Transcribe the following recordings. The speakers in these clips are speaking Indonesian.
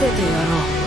せてやろう。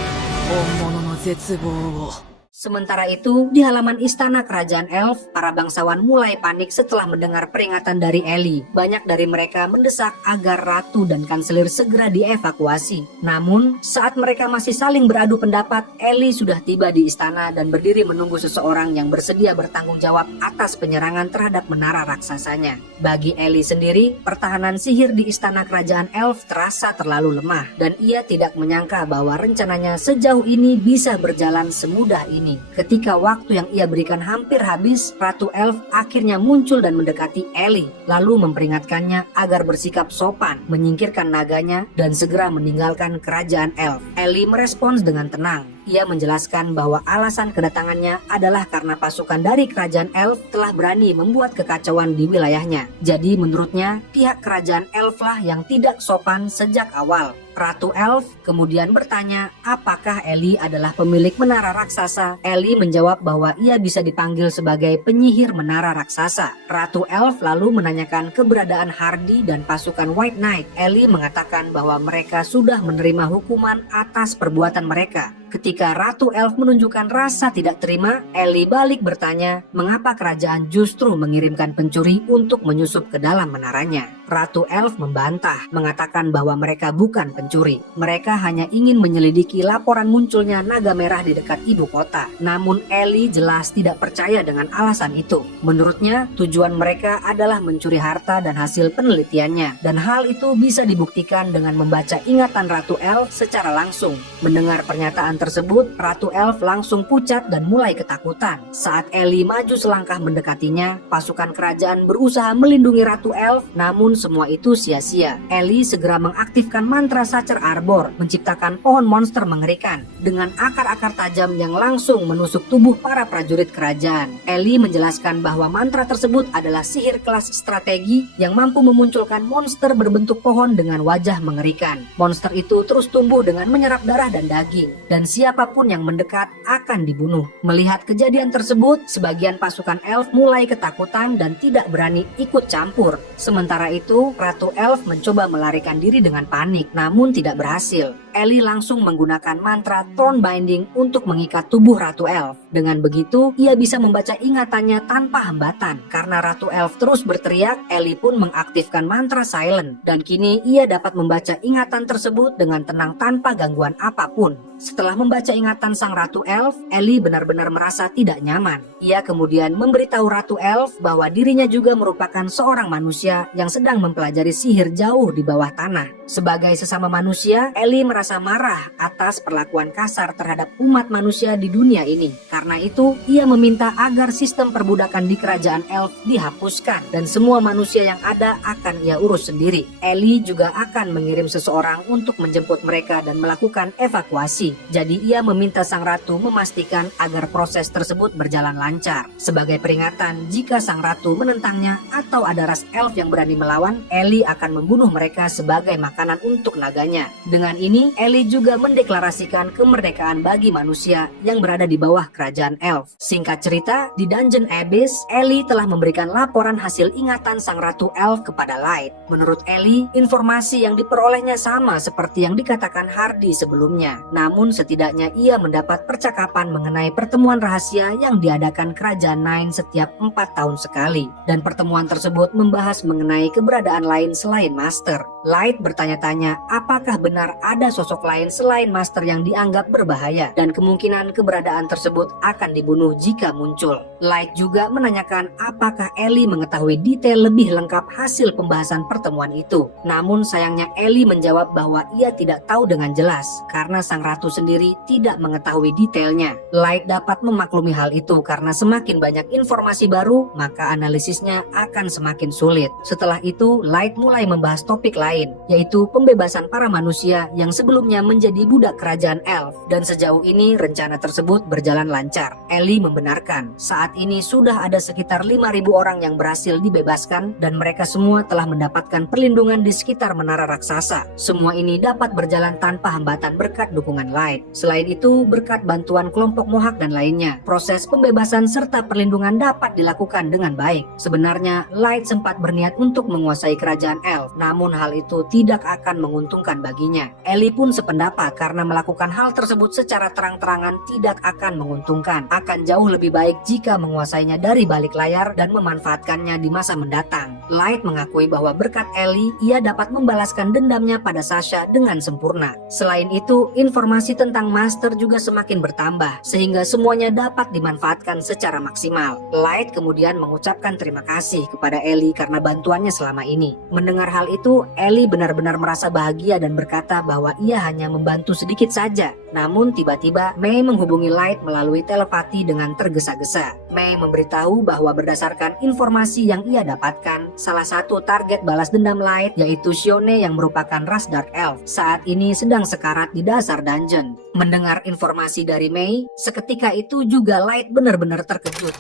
本物の絶望を。Sementara itu, di halaman istana kerajaan Elf, para bangsawan mulai panik setelah mendengar peringatan dari Ellie. Banyak dari mereka mendesak agar ratu dan kanselir segera dievakuasi. Namun, saat mereka masih saling beradu pendapat, Ellie sudah tiba di istana dan berdiri menunggu seseorang yang bersedia bertanggung jawab atas penyerangan terhadap menara raksasanya. Bagi Ellie sendiri, pertahanan sihir di istana kerajaan Elf terasa terlalu lemah, dan ia tidak menyangka bahwa rencananya sejauh ini bisa berjalan semudah ini. Ketika waktu yang ia berikan hampir habis, Ratu Elf akhirnya muncul dan mendekati Ellie, lalu memperingatkannya agar bersikap sopan, menyingkirkan naganya, dan segera meninggalkan kerajaan Elf. Ellie merespons dengan tenang. Ia menjelaskan bahwa alasan kedatangannya adalah karena pasukan dari kerajaan Elf telah berani membuat kekacauan di wilayahnya. Jadi menurutnya, pihak kerajaan Elf lah yang tidak sopan sejak awal. Ratu Elf kemudian bertanya apakah Ellie adalah pemilik menara raksasa. Ellie menjawab bahwa ia bisa dipanggil sebagai penyihir menara raksasa. Ratu Elf lalu menanyakan keberadaan Hardy dan pasukan White Knight. Ellie mengatakan bahwa mereka sudah menerima hukuman atas perbuatan mereka. Ketika Ratu Elf menunjukkan rasa tidak terima, Ellie balik bertanya mengapa kerajaan justru mengirimkan pencuri untuk menyusup ke dalam menaranya. Ratu Elf membantah, mengatakan bahwa mereka bukan pencuri. Mereka hanya ingin menyelidiki laporan munculnya naga merah di dekat ibu kota. Namun Ellie jelas tidak percaya dengan alasan itu. Menurutnya, tujuan mereka adalah mencuri harta dan hasil penelitiannya. Dan hal itu bisa dibuktikan dengan membaca ingatan Ratu Elf secara langsung. Mendengar pernyataan tersebut, Ratu Elf langsung pucat dan mulai ketakutan. Saat Ellie maju selangkah mendekatinya, pasukan kerajaan berusaha melindungi Ratu Elf, namun semua itu sia-sia. Ellie segera mengaktifkan mantra Sacer Arbor, menciptakan pohon monster mengerikan dengan akar-akar tajam yang langsung menusuk tubuh para prajurit kerajaan. Ellie menjelaskan bahwa mantra tersebut adalah sihir kelas strategi yang mampu memunculkan monster berbentuk pohon dengan wajah mengerikan. Monster itu terus tumbuh dengan menyerap darah dan daging, dan siapapun yang mendekat akan dibunuh. Melihat kejadian tersebut, sebagian pasukan Elf mulai ketakutan dan tidak berani ikut campur. Sementara itu, Ratu Elf mencoba melarikan diri dengan panik, namun tidak berhasil. Ellie langsung menggunakan mantra Thorn Binding untuk mengikat tubuh Ratu Elf. Dengan begitu, ia bisa membaca ingatannya tanpa hambatan. Karena Ratu Elf terus berteriak, Ellie pun mengaktifkan mantra Silent, dan kini ia dapat membaca ingatan tersebut dengan tenang tanpa gangguan apapun. Setelah membaca ingatan sang Ratu Elf, Ellie benar-benar merasa tidak nyaman. Ia kemudian memberitahu Ratu Elf bahwa dirinya juga merupakan seorang manusia yang sedang mempelajari sihir jauh di bawah tanah. Sebagai sesama manusia, Ellie merasa marah atas perlakuan kasar terhadap umat manusia di dunia ini. Karena itu, ia meminta agar sistem perbudakan di kerajaan Elf dihapuskan dan semua manusia yang ada akan ia urus sendiri. Ellie juga akan mengirim seseorang untuk menjemput mereka dan melakukan evakuasi. Jadi ia meminta sang ratu memastikan agar proses tersebut berjalan lancar. Sebagai peringatan, jika sang ratu menentangnya atau ada ras Elf yang berani melawan, Ellie akan membunuh mereka sebagai makanan untuk naganya. Dengan ini, Ellie juga mendeklarasikan kemerdekaan bagi manusia yang berada di bawah kerajaan Elf. Singkat cerita, di Dungeon Abyss, Ellie telah memberikan laporan hasil ingatan sang ratu Elf kepada Light. Menurut Ellie, informasi yang diperolehnya sama seperti yang dikatakan Hardy sebelumnya. Namun setidaknya ia mendapat percakapan mengenai pertemuan rahasia yang diadakan kerajaan Nine setiap 4 tahun sekali. Dan pertemuan tersebut membahas mengenai keberadaan lain selain Master. Light bertanya-tanya apakah benar ada sosok lain selain Master yang dianggap berbahaya dan kemungkinan keberadaan tersebut akan dibunuh jika muncul. Light juga menanyakan apakah Ellie mengetahui detail lebih lengkap hasil pembahasan pertemuan itu. Namun sayangnya Ellie menjawab bahwa ia tidak tahu dengan jelas karena sang ratu sendiri tidak mengetahui detailnya. Light dapat memaklumi hal itu karena semakin banyak informasi baru maka analisisnya akan semakin sulit. Setelah itu Light mulai membahas topik lain, yaitu pembebasan para manusia yang sebelumnya menjadi budak kerajaan Elf, dan sejauh ini rencana tersebut berjalan lancar. Ellie membenarkan saat ini sudah ada sekitar 5.000 orang yang berhasil dibebaskan dan mereka semua telah mendapatkan perlindungan di sekitar menara raksasa. Semua ini dapat berjalan tanpa hambatan berkat dukungan Light. Selain itu, berkat bantuan kelompok Mohawk dan lainnya, proses pembebasan serta perlindungan dapat dilakukan dengan baik. Sebenarnya Light sempat berniat untuk menguasai kerajaan Elf, namun hal itu itu tidak akan menguntungkan baginya. Ellie pun sependapat karena melakukan hal tersebut secara terang-terangan tidak akan menguntungkan. Akan jauh lebih baik jika menguasainya dari balik layar dan memanfaatkannya di masa mendatang. Light mengakui bahwa berkat Ellie, ia dapat membalaskan dendamnya pada Sasha dengan sempurna. Selain itu, informasi tentang Master juga semakin bertambah, sehingga semuanya dapat dimanfaatkan secara maksimal. Light kemudian mengucapkan terima kasih kepada Ellie karena bantuannya selama ini. Mendengar hal itu, Ellie benar-benar merasa bahagia dan berkata bahwa ia hanya membantu sedikit saja. Namun tiba-tiba Mei menghubungi Light melalui telepati dengan tergesa-gesa. Mei memberitahu bahwa berdasarkan informasi yang ia dapatkan, salah satu target balas dendam Light yaitu Shionne yang merupakan ras Dark Elf saat ini sedang sekarat di dasar dungeon. Mendengar informasi dari Mei, seketika itu juga Light benar-benar terkejut.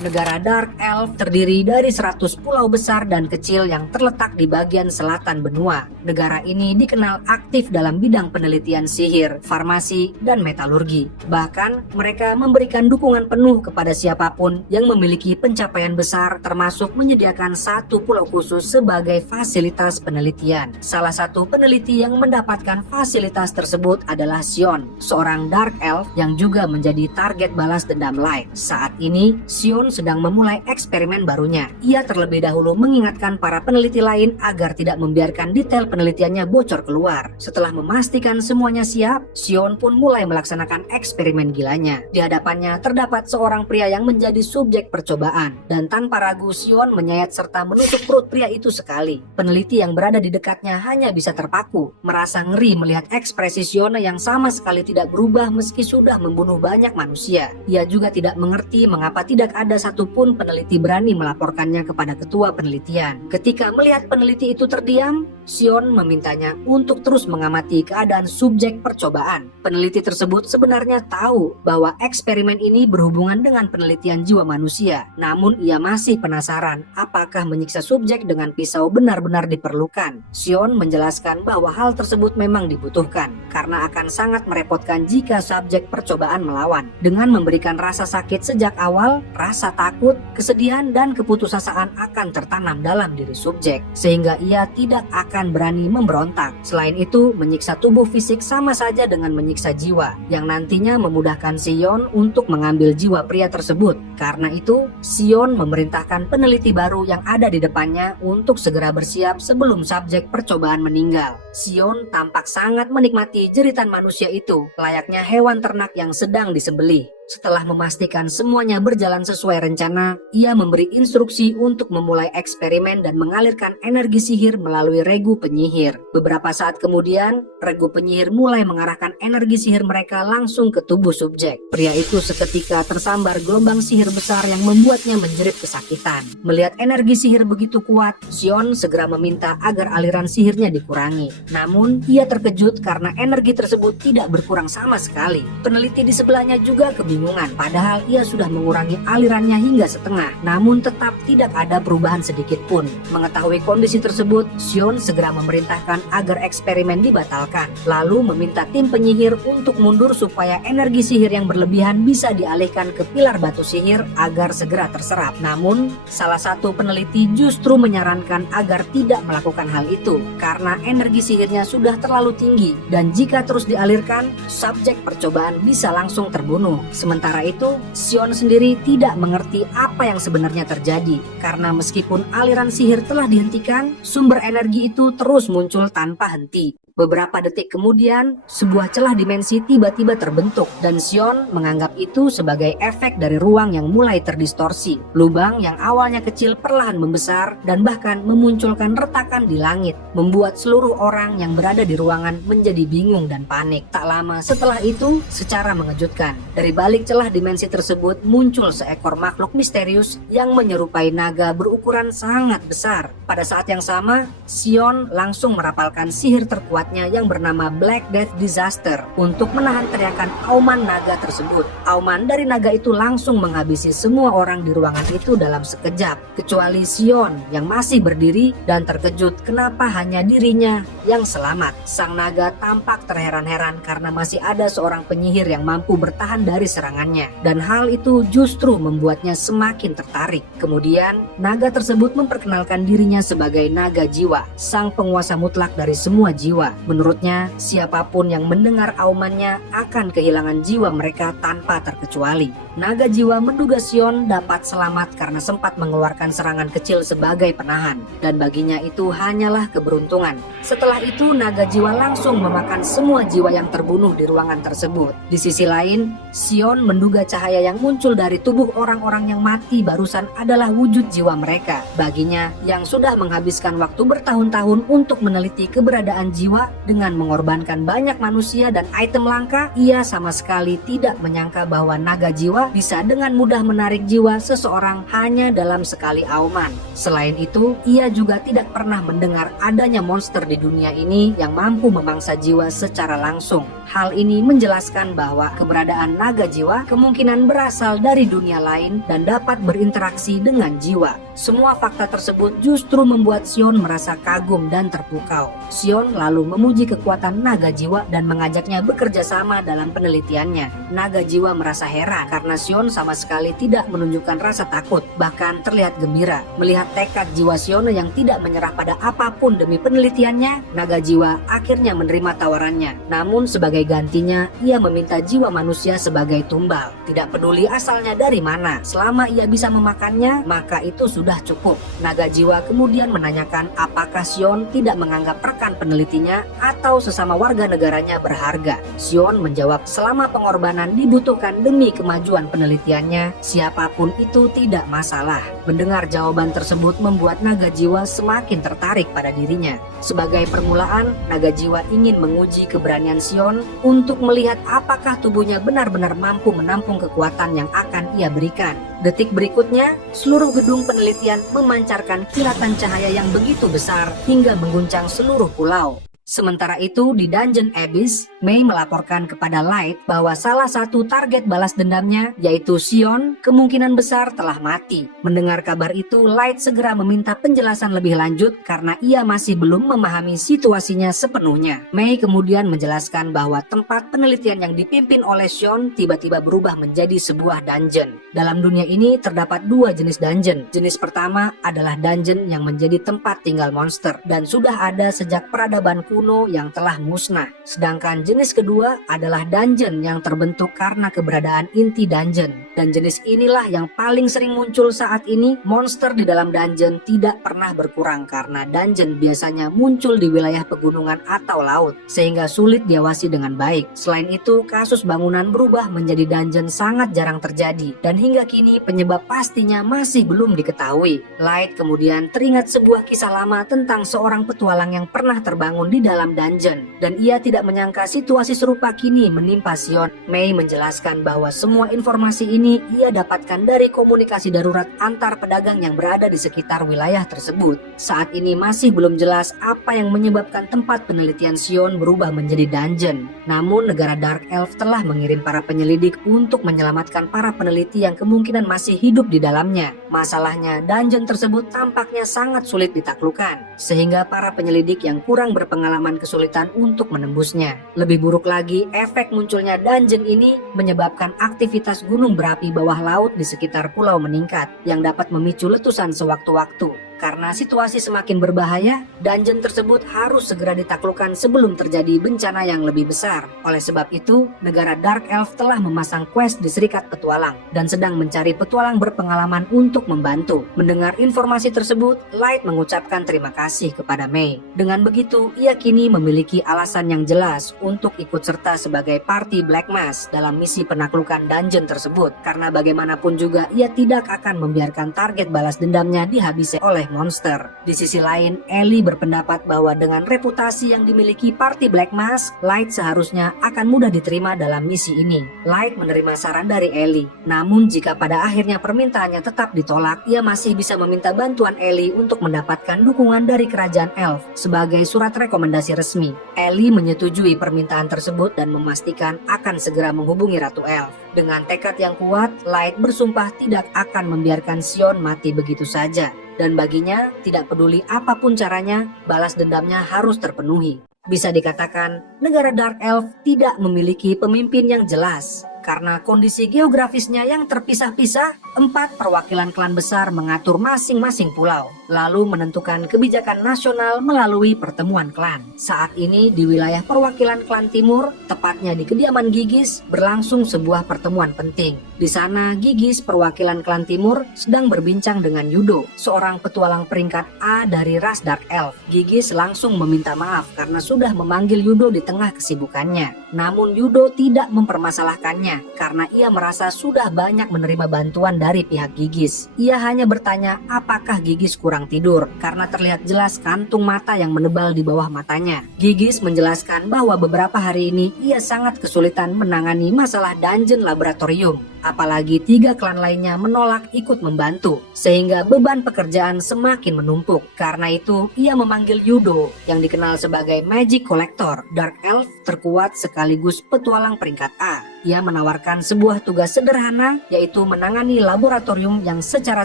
Negara Dark Elf terdiri dari 100 pulau besar dan kecil yang terletak di bagian selatan benua. Negara ini dikenal aktif dalam bidang penelitian sihir, farmasi, dan metalurgi. Bahkan, mereka memberikan dukungan penuh kepada siapapun yang memiliki pencapaian besar, termasuk menyediakan satu pulau khusus sebagai fasilitas penelitian. Salah satu peneliti yang mendapatkan fasilitas tersebut adalah Sion, seorang Dark Elf yang juga menjadi target balas dendam Light. Saat ini, Sion sedang memulai eksperimen barunya. Ia terlebih dahulu mengingatkan para peneliti lain agar tidak membiarkan detail penelitiannya bocor keluar. Setelah memastikan semuanya siap, Sion pun mulai melaksanakan eksperimen gilanya. Di hadapannya terdapat seorang pria yang menjadi subjek percobaan, dan tanpa ragu Sion menyayat serta menusuk perut pria itu sekali. Peneliti yang berada di dekatnya hanya bisa terpaku, merasa ngeri melihat ekspresi Sion yang sama sekali tidak berubah meski sudah membunuh banyak manusia. Ia juga tidak mengerti mengapa tidak ada satupun peneliti berani melaporkannya kepada ketua penelitian. Ketika melihat peneliti itu terdiam, Sion memintanya untuk terus mengamati keadaan subjek percobaan. Peneliti tersebut sebenarnya tahu bahwa eksperimen ini berhubungan dengan penelitian jiwa manusia. Namun ia masih penasaran apakah menyiksa subjek dengan pisau benar-benar diperlukan. Sion menjelaskan bahwa hal tersebut memang dibutuhkan karena akan sangat merepotkan jika subjek percobaan melawan. Dengan memberikan rasa sakit sejak awal, rasa takut, kesedihan, dan keputusasaan akan tertanam dalam diri subjek, sehingga ia tidak akan berani memberontak. Selain itu, menyiksa tubuh fisik sama saja dengan menyiksa jiwa, yang nantinya memudahkan Sion untuk mengambil jiwa pria tersebut. Karena itu, Sion memerintahkan peneliti baru yang ada di depannya untuk segera bersiap sebelum subjek percobaan meninggal. Sion tampak sangat menikmati jeritan manusia itu, layaknya hewan ternak yang sedang disembelih. Setelah memastikan semuanya berjalan sesuai rencana, ia memberi instruksi untuk memulai eksperimen dan mengalirkan energi sihir melalui regu penyihir. Beberapa saat kemudian, regu penyihir mulai mengarahkan energi sihir mereka langsung ke tubuh subjek. Pria itu seketika tersambar gelombang sihir besar yang membuatnya menjerit kesakitan. Melihat energi sihir begitu kuat, Sion segera meminta agar aliran sihirnya dikurangi. Namun, ia terkejut karena energi tersebut tidak berkurang sama sekali. Peneliti di sebelahnya juga kebingungan. Padahal ia sudah mengurangi alirannya hingga setengah, namun tetap tidak ada perubahan sedikit pun. Mengetahui kondisi tersebut, Sion segera memerintahkan agar eksperimen dibatalkan, lalu meminta tim penyihir untuk mundur supaya energi sihir yang berlebihan bisa dialihkan ke pilar batu sihir agar segera terserap. Namun, salah satu peneliti justru menyarankan agar tidak melakukan hal itu karena energi sihirnya sudah terlalu tinggi dan jika terus dialirkan, subjek percobaan bisa langsung terbunuh. Sementara itu, Sion sendiri tidak mengerti apa yang sebenarnya terjadi karena meskipun aliran sihir telah dihentikan, sumber energi itu terus muncul tanpa henti. Beberapa detik kemudian, sebuah celah dimensi tiba-tiba terbentuk dan Sion menganggap itu sebagai efek dari ruang yang mulai terdistorsi. Lubang yang awalnya kecil perlahan membesar dan bahkan memunculkan retakan di langit, membuat seluruh orang yang berada di ruangan menjadi bingung dan panik. Tak lama setelah itu, secara mengejutkan, dari balik celah dimensi tersebut muncul seekor makhluk misterius yang menyerupai naga berukuran sangat besar. Pada saat yang sama, Sion langsung merapalkan sihir terkuat sahabatnya yang bernama Black Death Disaster untuk menahan teriakan auman naga tersebut. Auman dari naga itu langsung menghabisi semua orang di ruangan itu dalam sekejap, kecuali Sion yang masih berdiri dan terkejut kenapa hanya dirinya yang selamat. Sang naga tampak terheran-heran karena masih ada seorang penyihir yang mampu bertahan dari serangannya, dan hal itu justru membuatnya semakin tertarik. Kemudian naga tersebut memperkenalkan dirinya sebagai naga jiwa, sang penguasa mutlak dari semua jiwa. Menurutnya, siapapun yang mendengar aumannya akan kehilangan jiwa mereka tanpa terkecuali. Naga jiwa menduga Sion dapat selamat karena sempat mengeluarkan serangan kecil sebagai penahan, dan baginya itu hanyalah keberuntungan. Setelah itu naga jiwa langsung memakan semua jiwa yang terbunuh di ruangan tersebut. Di sisi lain, Sion menduga cahaya yang muncul dari tubuh orang-orang yang mati barusan adalah wujud jiwa mereka. Baginya yang sudah menghabiskan waktu bertahun-tahun untuk meneliti keberadaan jiwa dengan mengorbankan banyak manusia dan item langka, ia sama sekali tidak menyangka bahwa naga jiwa bisa dengan mudah menarik jiwa seseorang hanya dalam sekali auman. Selain itu, ia juga tidak pernah mendengar adanya monster di dunia ini yang mampu memangsa jiwa secara langsung. Hal ini menjelaskan bahwa keberadaan naga jiwa kemungkinan berasal dari dunia lain dan dapat berinteraksi dengan jiwa. Semua fakta tersebut justru membuat Sion merasa kagum dan terpukau. Sion lalu memuji kekuatan naga jiwa dan mengajaknya bekerja sama dalam penelitiannya. Naga jiwa merasa heran karena Sion sama sekali tidak menunjukkan rasa takut, bahkan terlihat gembira. Melihat tekad jiwa Sion yang tidak menyerah pada apapun demi penelitiannya, naga jiwa akhirnya menerima tawarannya. Namun sebagai gantinya, ia meminta jiwa manusia sebagai tumbal. Tidak peduli asalnya dari mana, selama ia bisa memakannya, maka itu sudah cukup. Naga jiwa kemudian menanyakan apakah Sion tidak menganggap rekan penelitinya atau sesama warga negaranya berharga. Sion menjawab selama pengorbanan dibutuhkan demi kemajuan penelitiannya, siapapun itu tidak masalah. Mendengar jawaban tersebut membuat naga jiwa semakin tertarik pada dirinya. Sebagai permulaan, naga jiwa ingin menguji keberanian Sion untuk melihat apakah tubuhnya benar-benar mampu menampung kekuatan yang akan ia berikan. Detik berikutnya, seluruh gedung penelitian memancarkan kilatan cahaya yang begitu besar hingga mengguncang seluruh pulau. Sementara itu di Dungeon Abyss, Mei melaporkan kepada Light bahwa salah satu target balas dendamnya, yaitu Sion, kemungkinan besar telah mati. Mendengar kabar itu, Light segera meminta penjelasan lebih lanjut karena ia masih belum memahami situasinya sepenuhnya. Mei kemudian menjelaskan bahwa tempat penelitian yang dipimpin oleh Sion tiba-tiba berubah menjadi sebuah dungeon. Dalam dunia ini terdapat dua jenis dungeon. Jenis pertama adalah dungeon yang menjadi tempat tinggal monster dan sudah ada sejak peradaban kuno yang telah musnah. Sedangkan jenis kedua adalah dungeon yang terbentuk karena keberadaan inti dungeon. Dan jenis inilah yang paling sering muncul saat ini. Monster di dalam dungeon tidak pernah berkurang karena dungeon biasanya muncul di wilayah pegunungan atau laut, sehingga sulit diawasi dengan baik. Selain itu, kasus bangunan berubah menjadi dungeon sangat jarang terjadi, dan hingga kini penyebab pastinya masih belum diketahui. Light kemudian teringat sebuah kisah lama tentang seorang petualang yang pernah terbangun di dalam dungeon, dan ia tidak menyangka situasi serupa kini menimpa Sion. Mei menjelaskan bahwa semua informasi ini ia dapatkan dari komunikasi darurat antar pedagang yang berada di sekitar wilayah tersebut. Saat ini masih belum jelas apa yang menyebabkan tempat penelitian Sion berubah menjadi dungeon. Namun negara Dark Elf telah mengirim para penyelidik untuk menyelamatkan para peneliti yang kemungkinan masih hidup di dalamnya. Masalahnya, dungeon tersebut tampaknya sangat sulit ditaklukkan, sehingga para penyelidik yang kurang berpengalaman kesulitan untuk menembusnya. Lebih buruk lagi, efek munculnya dungeon ini menyebabkan aktivitas gunung berapi bawah laut di sekitar pulau meningkat, yang dapat memicu letusan sewaktu-waktu. Karena situasi semakin berbahaya, dungeon tersebut harus segera ditaklukkan sebelum terjadi bencana yang lebih besar. Oleh sebab itu, negara Dark Elf telah memasang quest di Serikat Petualang dan sedang mencari petualang berpengalaman untuk membantu. Mendengar informasi tersebut, Light mengucapkan terima kasih kepada Mei. Dengan begitu, ia kini memiliki alasan yang jelas untuk ikut serta sebagai party Black Mass dalam misi penaklukan dungeon tersebut. Karena bagaimanapun juga, ia tidak akan membiarkan target balas dendamnya dihabisi oleh monster. Di sisi lain, Ellie berpendapat bahwa dengan reputasi yang dimiliki party Black Mask, Light seharusnya akan mudah diterima dalam misi ini. Light menerima saran dari Ellie. Namun jika pada akhirnya permintaannya tetap ditolak, ia masih bisa meminta bantuan Ellie untuk mendapatkan dukungan dari kerajaan Elf sebagai surat rekomendasi resmi. Ellie menyetujui permintaan tersebut dan memastikan akan segera menghubungi Ratu Elf. Dengan tekad yang kuat, Light bersumpah tidak akan membiarkan Sion mati begitu saja. Dan baginya, tidak peduli apapun caranya, balas dendamnya harus terpenuhi. Bisa dikatakan, negara Dark Elf tidak memiliki pemimpin yang jelas. Karena kondisi geografisnya yang terpisah-pisah, 4 perwakilan klan besar mengatur masing-masing pulau, lalu menentukan kebijakan nasional melalui pertemuan klan. Saat ini di wilayah perwakilan klan timur, tepatnya di kediaman Gigis, berlangsung sebuah pertemuan penting. Di sana, Gigis perwakilan klan timur sedang berbincang dengan Yudo, seorang petualang peringkat A dari ras Dark Elf. Gigis langsung meminta maaf karena sudah memanggil Yudo di tengah kesibukannya. Namun Yudo tidak mempermasalahkannya karena ia merasa sudah banyak menerima bantuan dari pihak Gigis. Ia hanya bertanya apakah Gigis kurang tidur karena terlihat jelas kantung mata yang menebal di bawah matanya. Gigis menjelaskan bahwa beberapa hari ini ia sangat kesulitan menangani masalah dungeon laboratorium. Apalagi 3 klan lainnya menolak ikut membantu, sehingga beban pekerjaan semakin menumpuk. Karena itu, ia memanggil Yudo, yang dikenal sebagai Magic Collector, Dark Elf terkuat sekaligus petualang peringkat A. Ia menawarkan sebuah tugas sederhana, yaitu menangani laboratorium yang secara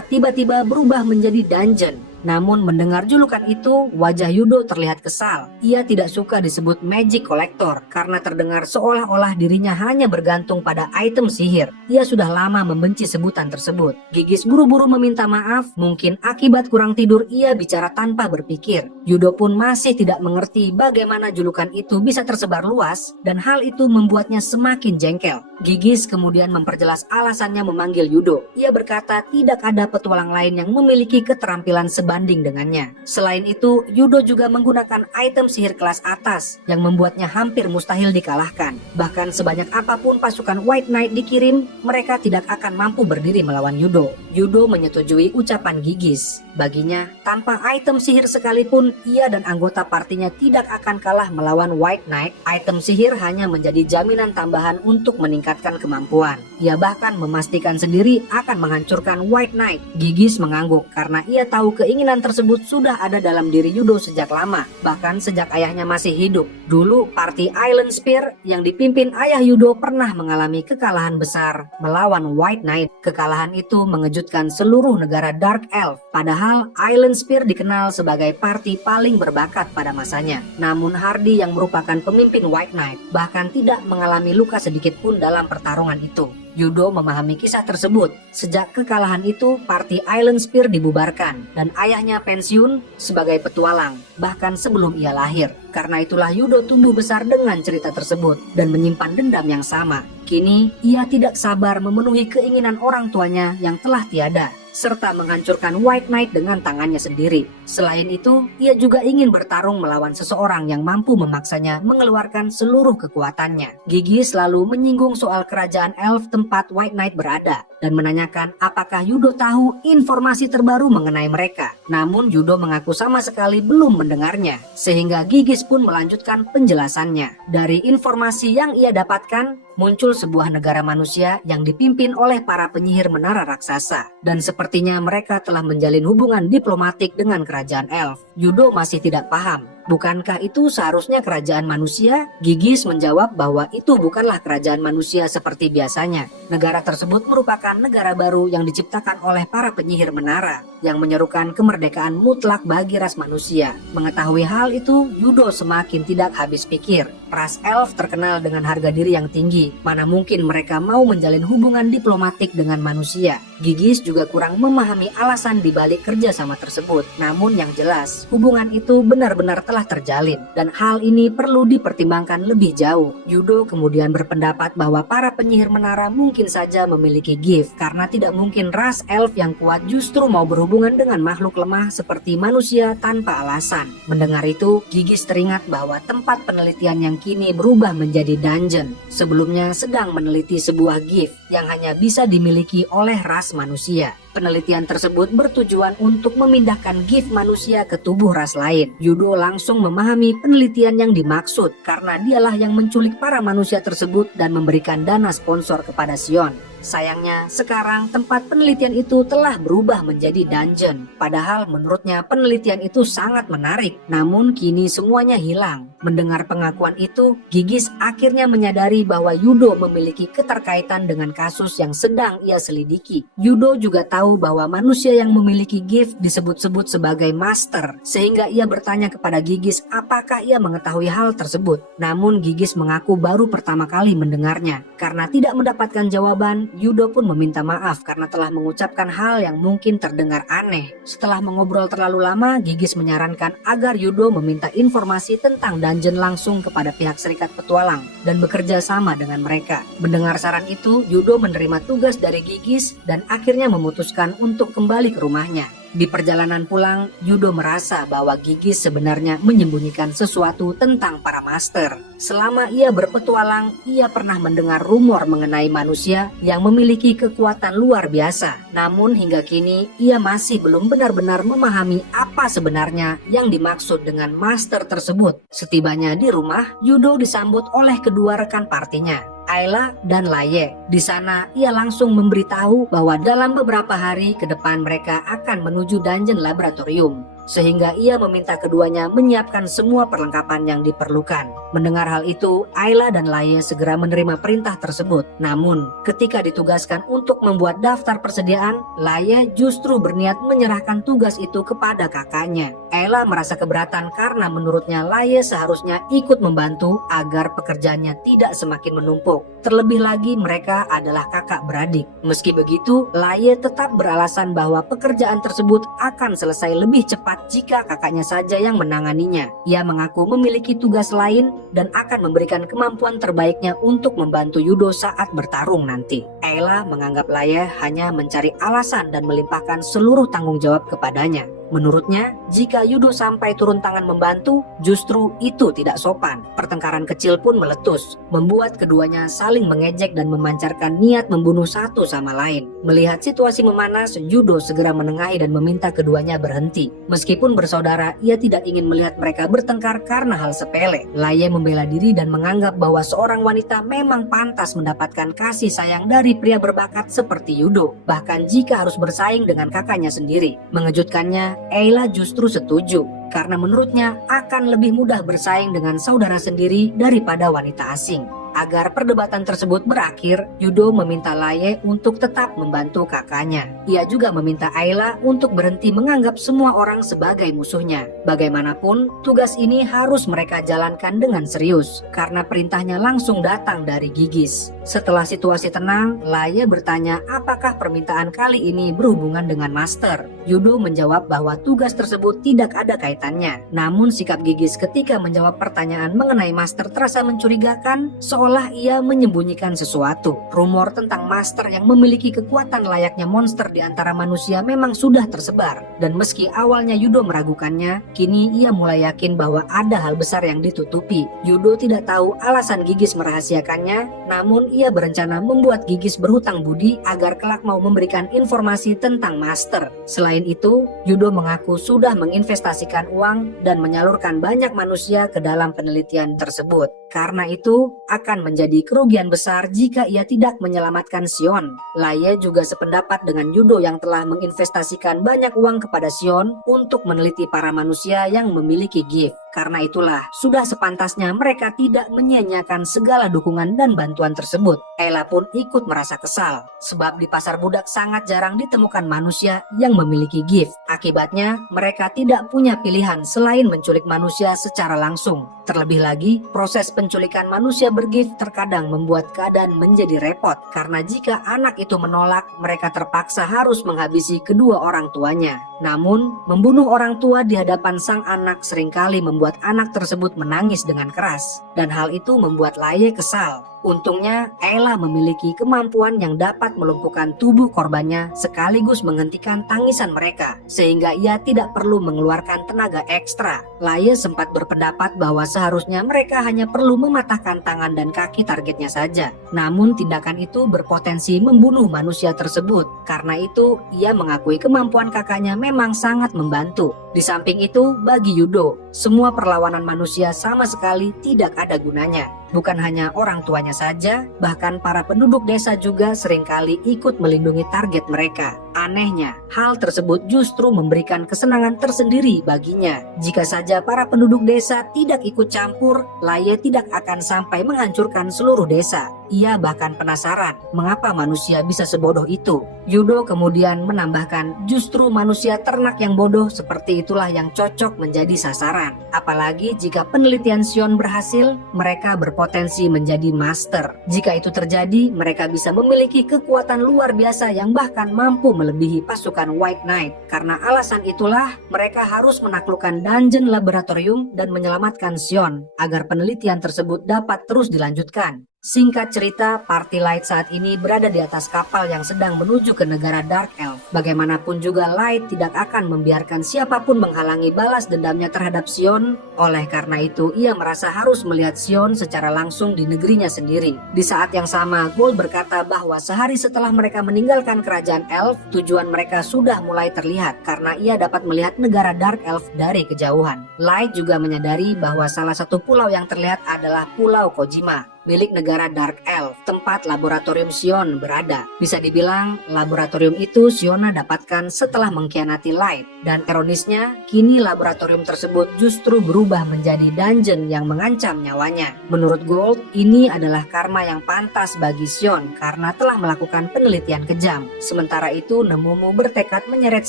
tiba-tiba berubah menjadi dungeon. Namun mendengar julukan itu, wajah Yudo terlihat kesal. Ia tidak suka disebut Magic Collector karena terdengar seolah-olah dirinya hanya bergantung pada item sihir. Ia sudah lama membenci sebutan tersebut. Gigis buru-buru meminta maaf, mungkin akibat kurang tidur ia bicara tanpa berpikir. Yudo pun masih tidak mengerti bagaimana julukan itu bisa tersebar luas dan hal itu membuatnya semakin jengkel. Gigis kemudian memperjelas alasannya memanggil Yudo. Ia berkata tidak ada petualang lain yang memiliki keterampilan sebanding dengannya. Selain itu, Yudo juga menggunakan item sihir kelas atas yang membuatnya hampir mustahil dikalahkan. Bahkan sebanyak apapun pasukan White Knight dikirim, mereka tidak akan mampu berdiri melawan Yudo. Yudo menyetujui ucapan Gigis. Baginya, tanpa item sihir sekalipun, ia dan anggota partinya tidak akan kalah melawan White Knight. Item sihir hanya menjadi jaminan tambahan untuk meningkatkan kemampuan. Ia bahkan memastikan sendiri akan menghancurkan White Knight. Gigis mengangguk karena ia tahu keinginan tersebut sudah ada dalam diri Yudo sejak lama, bahkan sejak ayahnya masih hidup. Dulu, parti Island Spear yang dipimpin ayah Yudo pernah mengalami kekalahan besar melawan White Knight. Kekalahan itu mengejutkan seluruh negara Dark Elf. Padahal Island Spear dikenal sebagai parti paling berbakat pada masanya. Namun Hardy yang merupakan pemimpin White Knight bahkan tidak mengalami luka sedikit pun dalam pertarungan itu. Yudo memahami kisah tersebut. Sejak kekalahan itu, parti Island Spear dibubarkan dan ayahnya pensiun sebagai petualang, bahkan sebelum ia lahir. Karena itulah Yudo tumbuh besar dengan cerita tersebut dan menyimpan dendam yang sama. Kini, ia tidak sabar memenuhi keinginan orang tuanya yang telah tiada, serta menghancurkan White Knight dengan tangannya sendiri. Selain itu, ia juga ingin bertarung melawan seseorang yang mampu memaksanya mengeluarkan seluruh kekuatannya. Gigis selalu menyinggung soal kerajaan Elf tempat White Knight berada dan menanyakan apakah Yudo tahu informasi terbaru mengenai mereka. Namun Yudo mengaku sama sekali belum mendengarnya, sehingga Gigis pun melanjutkan penjelasannya. Dari informasi yang ia dapatkan, muncul sebuah negara manusia yang dipimpin oleh para penyihir menara raksasa, dan sepertinya mereka telah menjalin hubungan diplomatik dengan kerajaan Elf. Yudo masih tidak paham. Bukankah itu seharusnya kerajaan manusia? Gigis menjawab bahwa itu bukanlah kerajaan manusia seperti biasanya. Negara tersebut merupakan negara baru yang diciptakan oleh para penyihir menara yang menyerukan kemerdekaan mutlak bagi ras manusia. Mengetahui hal itu, Yudo semakin tidak habis pikir. Ras Elf terkenal dengan harga diri yang tinggi. Mana mungkin mereka mau menjalin hubungan diplomatik dengan manusia? Gigis juga kurang memahami alasan dibalik kerjasama tersebut. Namun yang jelas, hubungan itu benar-benar telah terjalin dan hal ini perlu dipertimbangkan lebih jauh. Yudo kemudian berpendapat bahwa para penyihir menara mungkin saja memiliki gift karena tidak mungkin ras Elf yang kuat justru mau berhubungan dengan makhluk lemah seperti manusia tanpa alasan. Mendengar itu, Gigis teringat bahwa tempat penelitian yang kini berubah menjadi dungeon sebelumnya sedang meneliti sebuah gift yang hanya bisa dimiliki oleh ras manusia. Penelitian tersebut bertujuan untuk memindahkan gift manusia ke tubuh ras lain. Yudo langsung memahami penelitian yang dimaksud karena dialah yang menculik para manusia tersebut dan memberikan dana sponsor kepada Sion. Sayangnya, sekarang tempat penelitian itu telah berubah menjadi dungeon. Padahal menurutnya penelitian itu sangat menarik, namun kini semuanya hilang. Mendengar pengakuan itu, Gigis akhirnya menyadari bahwa Yudo memiliki keterkaitan dengan kasus yang sedang ia selidiki. Yudo juga tahu bahwa manusia yang memiliki gift disebut-sebut sebagai master, sehingga ia bertanya kepada Gigis apakah ia mengetahui hal tersebut. Namun Gigis mengaku baru pertama kali mendengarnya. Karena tidak mendapatkan jawaban, Yudo pun meminta maaf karena telah mengucapkan hal yang mungkin terdengar aneh. Setelah mengobrol terlalu lama, Gigis menyarankan agar Yudo meminta informasi tentang dungeon langsung kepada pihak Serikat Petualang dan bekerja sama dengan mereka. Mendengar saran itu, Yudo menerima tugas dari Gigis dan akhirnya memutuskan untuk kembali ke rumahnya. Di perjalanan pulang, Yudo merasa bahwa Gigis sebenarnya menyembunyikan sesuatu tentang para master. Selama ia berpetualang, ia pernah mendengar rumor mengenai manusia yang memiliki kekuatan luar biasa. Namun hingga kini, ia masih belum benar-benar memahami apa sebenarnya yang dimaksud dengan master tersebut. Setibanya di rumah, Yudo disambut oleh kedua rekan partinya, Ayla dan Laye. Di sana ia langsung memberitahu bahwa dalam beberapa hari ke depan mereka akan menuju dungeon laboratorium, sehingga ia meminta keduanya menyiapkan semua perlengkapan yang diperlukan. Mendengar hal itu, Ayla dan Laye segera menerima perintah tersebut. Namun, ketika ditugaskan untuk membuat daftar persediaan, Laye justru berniat menyerahkan tugas itu kepada kakaknya. Ayla merasa keberatan karena menurutnya Laye seharusnya ikut membantu agar pekerjaannya tidak semakin menumpuk. Terlebih lagi mereka adalah kakak beradik. Meski begitu, Laye tetap beralasan bahwa pekerjaan tersebut akan selesai lebih cepat jika kakaknya saja yang menanganinya. Ia mengaku memiliki tugas lain dan akan memberikan kemampuan terbaiknya untuk membantu Yudo saat bertarung nanti. Ayla menganggap Laye hanya mencari alasan dan melimpahkan seluruh tanggung jawab kepadanya. Menurutnya, jika Yudo sampai turun tangan membantu, justru itu tidak sopan. Pertengkaran kecil pun meletus, membuat keduanya saling mengejek dan memancarkan niat membunuh satu sama lain. Melihat situasi memanas, Yudo segera menengahi dan meminta keduanya berhenti. Meskipun bersaudara, ia tidak ingin melihat mereka bertengkar karena hal sepele. Laye membela diri dan menganggap bahwa seorang wanita memang pantas mendapatkan kasih sayang dari pria berbakat seperti Yudo, bahkan jika harus bersaing dengan kakaknya sendiri. Mengejutkannya, Ayla justru setuju karena menurutnya akan lebih mudah bersaing dengan saudara sendiri daripada wanita asing. Agar perdebatan tersebut berakhir, Yudo meminta Laye untuk tetap membantu kakaknya. Ia juga meminta Ayla untuk berhenti menganggap semua orang sebagai musuhnya. Bagaimanapun, tugas ini harus mereka jalankan dengan serius, karena perintahnya langsung datang dari Gigis. Setelah situasi tenang, Laye bertanya apakah permintaan kali ini berhubungan dengan master. Yudo menjawab bahwa tugas tersebut tidak ada kaitannya. Namun sikap Gigis ketika menjawab pertanyaan mengenai master terasa mencurigakan, seolah ia menyembunyikan sesuatu. Rumor tentang master yang memiliki kekuatan layaknya monster di antara manusia memang sudah tersebar. Dan meski awalnya Yudo meragukannya, kini ia mulai yakin bahwa ada hal besar yang ditutupi. Yudo tidak tahu alasan Gigis merahasiakannya, namun ia berencana membuat Gigis berhutang budi agar kelak mau memberikan informasi tentang master. Selain itu, Yudo mengaku sudah menginvestasikan uang dan menyalurkan banyak manusia ke dalam penelitian tersebut. Karena itu, akan menjadi kerugian besar jika ia tidak menyelamatkan Sion. Laye juga sependapat dengan Yudo yang telah menginvestasikan banyak uang kepada Sion untuk meneliti para manusia yang memiliki gift. Karena itulah, sudah sepantasnya mereka tidak menyia-nyiakan segala dukungan dan bantuan tersebut. Ayla pun ikut merasa kesal, sebab di pasar budak sangat jarang ditemukan manusia yang memiliki gift. Akibatnya, mereka tidak punya pilihan selain menculik manusia secara langsung. Terlebih lagi, proses penculikan manusia bergift terkadang membuat keadaan menjadi repot, karena jika anak itu menolak, mereka terpaksa harus menghabisi kedua orang tuanya. Namun, membunuh orang tua di hadapan sang anak seringkali membuat anak tersebut menangis dengan keras, dan hal itu membuat Laye kesal. Untungnya, Ella memiliki kemampuan yang dapat melumpuhkan tubuh korbannya sekaligus menghentikan tangisan mereka, sehingga ia tidak perlu mengeluarkan tenaga ekstra. Laye sempat berpendapat bahwa seharusnya mereka hanya perlu mematahkan tangan dan kaki targetnya saja. Namun tindakan itu berpotensi membunuh manusia tersebut. Karena itu, ia mengakui kemampuan kakaknya memang sangat membantu. Di samping itu, bagi Yudo, semua perlawanan manusia sama sekali tidak ada gunanya. Bukan hanya orang tuanya saja, bahkan para penduduk desa juga seringkali ikut melindungi target mereka. Anehnya, hal tersebut justru memberikan kesenangan tersendiri baginya. Jika saja para penduduk desa tidak ikut campur, Laye tidak akan sampai menghancurkan seluruh desa. Ia bahkan penasaran mengapa manusia bisa sebodoh itu. Yudo kemudian menambahkan, justru manusia ternak yang bodoh seperti itulah yang cocok menjadi sasaran. Apalagi jika penelitian Sion berhasil, mereka berpotensi menjadi master. Jika itu terjadi, mereka bisa memiliki kekuatan luar biasa yang bahkan mampu melebihi pasukan White Knight. Karena alasan itulah, mereka harus menaklukkan dungeon laboratorium dan menyelamatkan Sion agar penelitian tersebut dapat terus dilanjutkan. Singkat cerita, Party Light saat ini berada di atas kapal yang sedang menuju ke negara Dark Elf. Bagaimanapun juga Light tidak akan membiarkan siapapun menghalangi balas dendamnya terhadap Sion. Oleh karena itu, ia merasa harus melihat Sion secara langsung di negerinya sendiri. Di saat yang sama, Gold berkata bahwa sehari setelah mereka meninggalkan kerajaan Elf, tujuan mereka sudah mulai terlihat karena ia dapat melihat negara Dark Elf dari kejauhan. Light juga menyadari bahwa salah satu pulau yang terlihat adalah Pulau Kojima, milik negara Dark Elf, tempat laboratorium Sion berada. Bisa dibilang, laboratorium itu Siona dapatkan setelah mengkhianati Light. Dan ironisnya, kini laboratorium tersebut justru berubah menjadi dungeon yang mengancam nyawanya. Menurut Gold, ini adalah karma yang pantas bagi Sion karena telah melakukan penelitian kejam. Sementara itu, Nemumu bertekad menyeret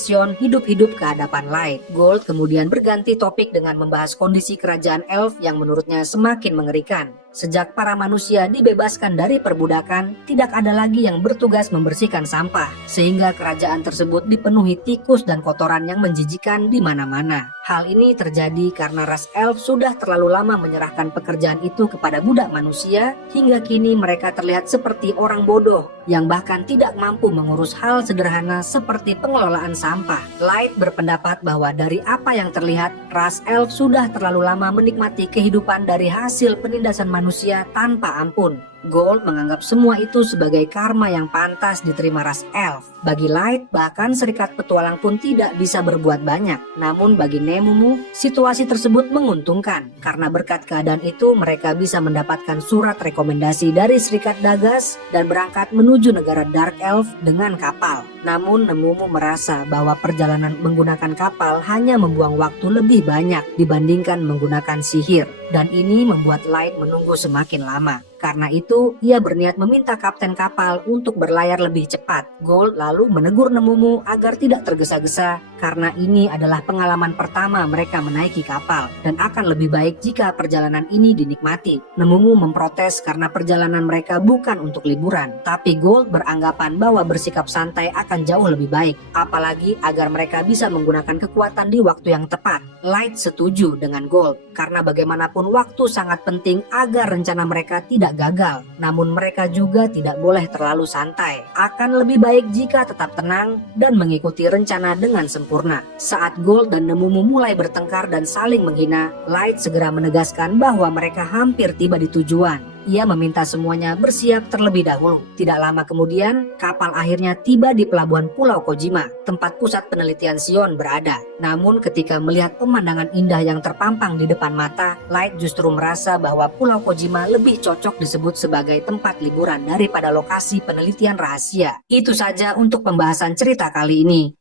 Sion hidup-hidup ke hadapan Light. Gold kemudian berganti topik dengan membahas kondisi kerajaan Elf yang menurutnya semakin mengerikan. Sejak para manusia dibebaskan dari perbudakan, tidak ada lagi yang bertugas membersihkan sampah, sehingga kerajaan tersebut dipenuhi tikus dan kotoran yang menjijikan di mana-mana. Hal ini terjadi karena ras elf sudah terlalu lama menyerahkan pekerjaan itu kepada budak manusia, hingga kini mereka terlihat seperti orang bodoh yang bahkan tidak mampu mengurus hal sederhana seperti pengelolaan sampah. Light berpendapat bahwa dari apa yang terlihat, ras elf sudah terlalu lama menikmati kehidupan dari hasil penindasan manusia tanpa ampun. Gold menganggap semua itu sebagai karma yang pantas diterima ras elf. Bagi Light, bahkan serikat petualang pun tidak bisa berbuat banyak. Namun bagi Nemumu, situasi tersebut menguntungkan. Karena berkat keadaan itu, mereka bisa mendapatkan surat rekomendasi dari serikat Dagas dan berangkat menuju negara Dark Elf dengan kapal. Namun Nemumu merasa bahwa perjalanan menggunakan kapal hanya membuang waktu lebih banyak dibandingkan menggunakan sihir. Dan ini membuat Light menunggu semakin lama. Karena itu, ia berniat meminta kapten kapal untuk berlayar lebih cepat. Gold lalu menegur Nemumu agar tidak tergesa-gesa karena ini adalah pengalaman pertama mereka menaiki kapal dan akan lebih baik jika perjalanan ini dinikmati. Nemumu memprotes karena perjalanan mereka bukan untuk liburan, tapi Gold beranggapan bahwa bersikap santai akan jauh lebih baik, apalagi agar mereka bisa menggunakan kekuatan di waktu yang tepat. Light setuju dengan Gold karena bagaimanapun waktu sangat penting agar rencana mereka tidak gagal. Namun mereka juga tidak boleh terlalu santai. Akan lebih baik jika tetap tenang dan mengikuti rencana dengan sempurna. Saat Gold dan Nemumu mulai bertengkar dan saling menghina, Light segera menegaskan bahwa mereka hampir tiba di tujuan. Ia meminta semuanya bersiap terlebih dahulu. Tidak lama kemudian, kapal akhirnya tiba di pelabuhan Pulau Kojima, tempat pusat penelitian Sion berada. Namun ketika melihat pemandangan indah yang terpampang di depan mata, Light justru merasa bahwa Pulau Kojima lebih cocok disebut sebagai tempat liburan daripada lokasi penelitian rahasia. Itu saja untuk pembahasan cerita kali ini.